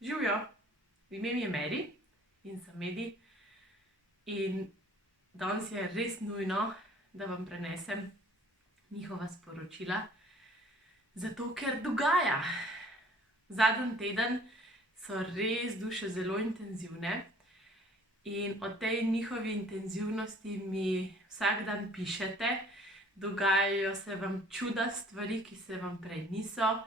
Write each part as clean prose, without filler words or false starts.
Živjo, ime mi je Meri in sem Medi in danes je res nujno, da vam prenesem njihova sporočila, zato ker dogaja. Zadnji teden so res duše zelo intenzivne in o tej njihovi intenzivnosti mi vsak dan pišete, dogajajo se vam čuda stvari, ki se vam prej niso,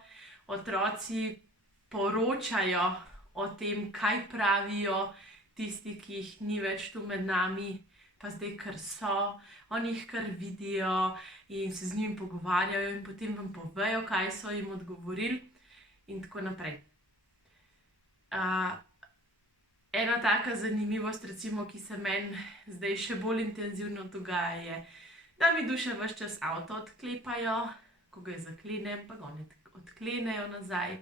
otroci poročajo o tem, kaj pravijo tisti, ki jih ni več tu med nami, pa zdaj kar so, oni jih kar vidijo in se z njimi pogovarjajo in potem vam povejo, kaj so jim odgovorili in tako naprej. Ena taka zanimivost, recimo, ki se meni zdaj še bolj intenzivno dogaja, je, da mi duše ves čas avto odklepajo, ko ga zaklenem, pa ga oni odklenejo nazaj.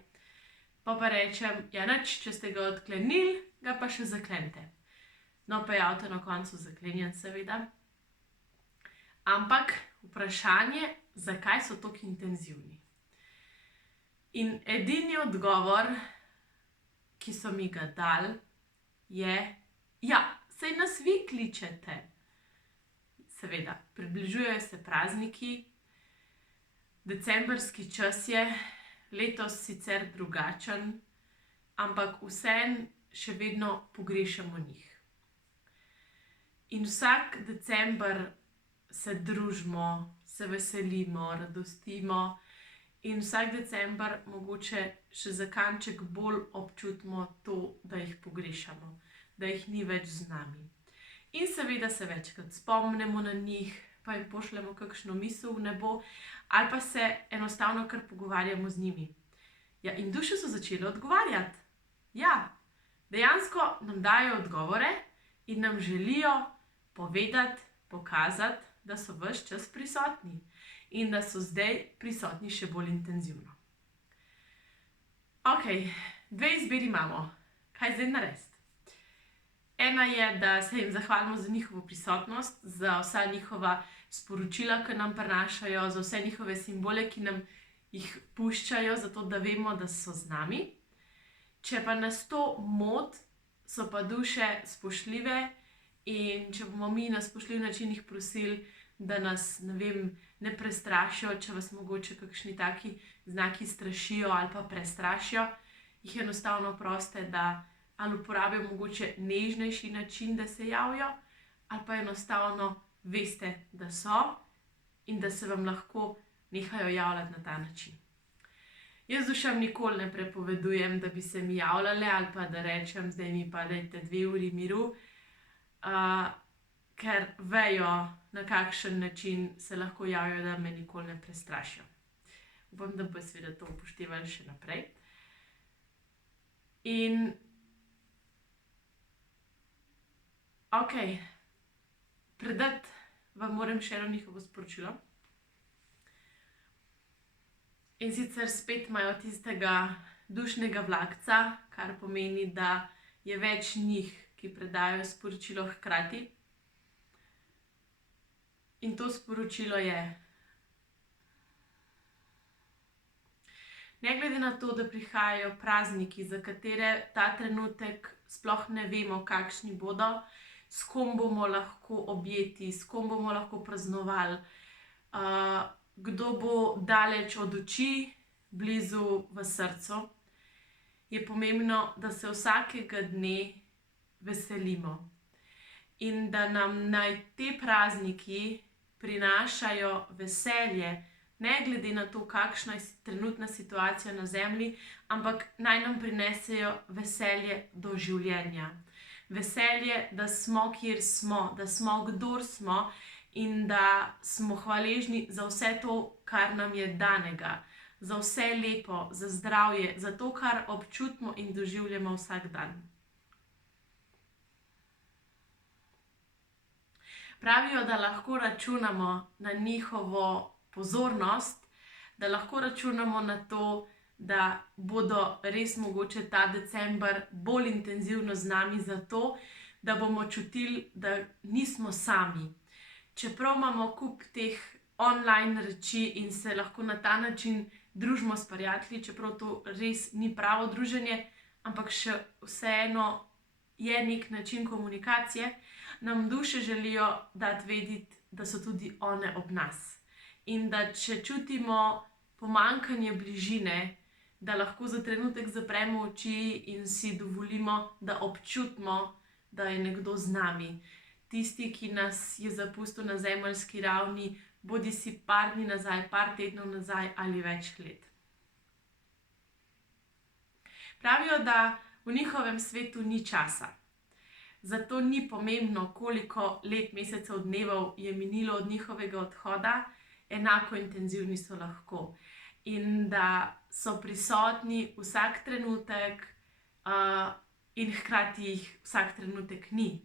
Pa rečem, ja nič, če ste ga odklenili, ga pa še zaklenite. No, pa je avto na koncu zaklenjen, seveda. Ampak vprašanje, zakaj so tako intenzivni? In edini odgovor, ki so mi ga dali, je, ja, saj nas vi kličete. Seveda, približujejo se prazniki, decembrski čas je, letos sicer drugačen, ampak vseeno še vedno pogrešamo njih. In vsak december se družimo, se veselimo, radostimo in vsak december mogoče še za kanček bolj občutimo to, da jih pogrešamo, da jih ni več z nami. In seveda se večkrat spomnimo na njih, pa jim pošljemo kakšno misel v nebo, ali pa se enostavno kar pogovarjamo z njimi. Ja, in duše so začele odgovarjati. Ja, dejansko nam dajo odgovore in nam želijo povedati, pokazati, da so ves čas prisotni in da so zdaj prisotni še bolj intenzivno. Okej, dve izbiri imamo. Kaj zdaj narediti? Ena je, da se jim zahvalimo za njihovo prisotnost, za vsa njihova sporočila, ki nam prinašajo, za vse njihove simbole, ki nam jih puščajo, zato da vemo, da so z nami. Če pa nas to moti, so pa duše spoštljive in če bomo mi na spoštljiv način jih prosili, da nas, ne prestrašijo, če vas mogoče kakšni taki znaki strašijo ali pa prestrašijo, jih enostavno prosite, da ali uporabijo mogoče nežnejši način, da se javijo, ali pa enostavno veste, da so in da se vam lahko nehajo javljati na ta način. Jaz dušam nikoli ne prepovedujem, da bi se mi javljale ali pa da rečem, zdaj mi pa dajte 2 uri miru, ker vejo, na kakšen način se lahko javijo, da me nikoli ne prestrašijo. Upam, da bo seveda to upoštevali še naprej. In okej, predati vam moram še eno njihovo sporočilo. In sicer spet imajo tistega dušnega vlakca, kar pomeni, da je več njih, ki predajo sporočilo hkrati. In to sporočilo je: ne glede na to, da prihajajo prazniki, za katere ta trenutek sploh ne vemo, kakšni bodo, s kom bomo lahko objeti, s kom bomo lahko praznovali, kdo bo daleč od oči, blizu v srcu, je pomembno, da se vsakega dne veselimo. In da nam naj te prazniki prinašajo veselje, ne glede na to, kakšna je trenutna situacija na zemlji, ampak naj nam prinesejo veselje do življenja. Veselje, da smo, kjer smo, da smo, kdor smo in da smo hvaležni za vse to, kar nam je danega, za vse lepo, za zdravje, za to, kar občutimo in doživljamo vsak dan. Pravijo, da lahko računamo na njihovo pozornost, da lahko računamo na to, da bodo res mogoče ta december bolj intenzivno z nami zato, da bomo čutili, da nismo sami. Čeprav imamo kup teh online reči in se lahko na ta način družimo s prijatelji, čeprav to res ni pravo druženje, ampak še vseeno je nek način komunikacije, nam duše želijo dati vedeti, da so tudi one ob nas. In da če čutimo pomanjkanje bližine, da lahko za trenutek zapremo oči in si dovolimo, da občutimo, da je nekdo z nami. Tisti, ki nas je zapustil na zemeljski ravni, bodisi par dni nazaj, par tednov nazaj ali več let. Pravijo, da v njihovem svetu ni časa. Zato ni pomembno, koliko let, mesecev, dnevov je minilo od njihovega odhoda, enako intenzivni so lahko. In da so prisotni vsak trenutek in hkrati jih vsak trenutek ni.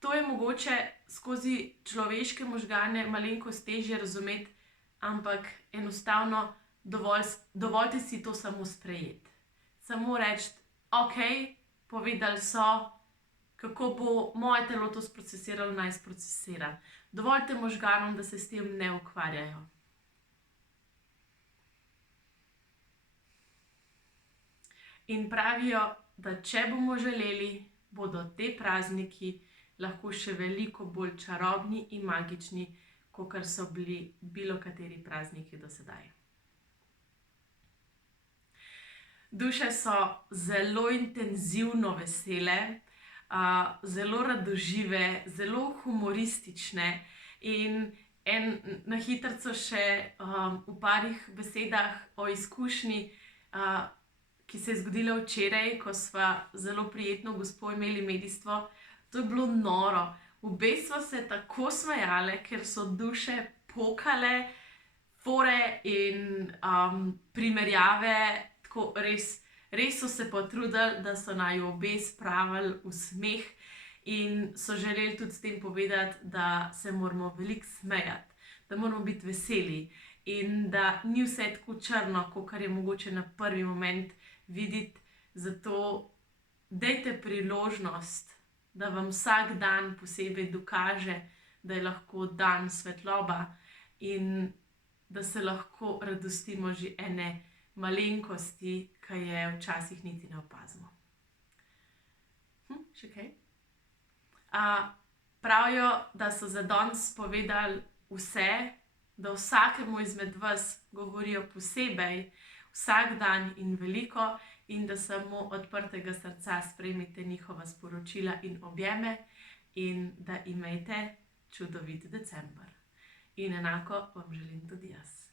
To je mogoče skozi človeške možgane malenkost težje razumeti, ampak enostavno dovolite si to samo sprejeti. Samo reči, ok, povedali so, kako bo moje telo to sprocesiralo, naj sprocesira. Dovolite možganom, da se s tem ne ukvarjajo. In pravijo, da če bomo želeli, bodo te prazniki lahko še veliko bolj čarobni in magični, kakor so bili bilo kateri prazniki do sedaj. Duše so zelo intenzivno vesele, zelo radožive, zelo humoristične in na hitrico še v parih besedah o izkušnji, ki se je zgodila včeraj, ko sva zelo prijetno gospo imeli medijstvo. To je bilo noro. Obe sva se tako smejale, ker so duše pokale, fore in primerjave, tako res so se potrudili, da so naju obe spravili v smeh in so želeli tudi s tem povedati, da se moramo veliko smejati, da moramo biti veseli in da ni vse tako črno, kakor je mogoče na prvi moment videti. Zato dajte priložnost, da vam vsak dan posebej dokaže, da je lahko dan svetloba in da se lahko radostimo že ene malenkosti, ki je včasih niti ne opazimo. Še kaj? Pravijo, da so za danes povedali vse, da vsakemu izmed vas govorijo posebej, vsak dan in veliko, in da samo odprtega srca sprejmite njihova sporočila in objeme in da imejte čudovit december. In enako vam želim tudi jaz.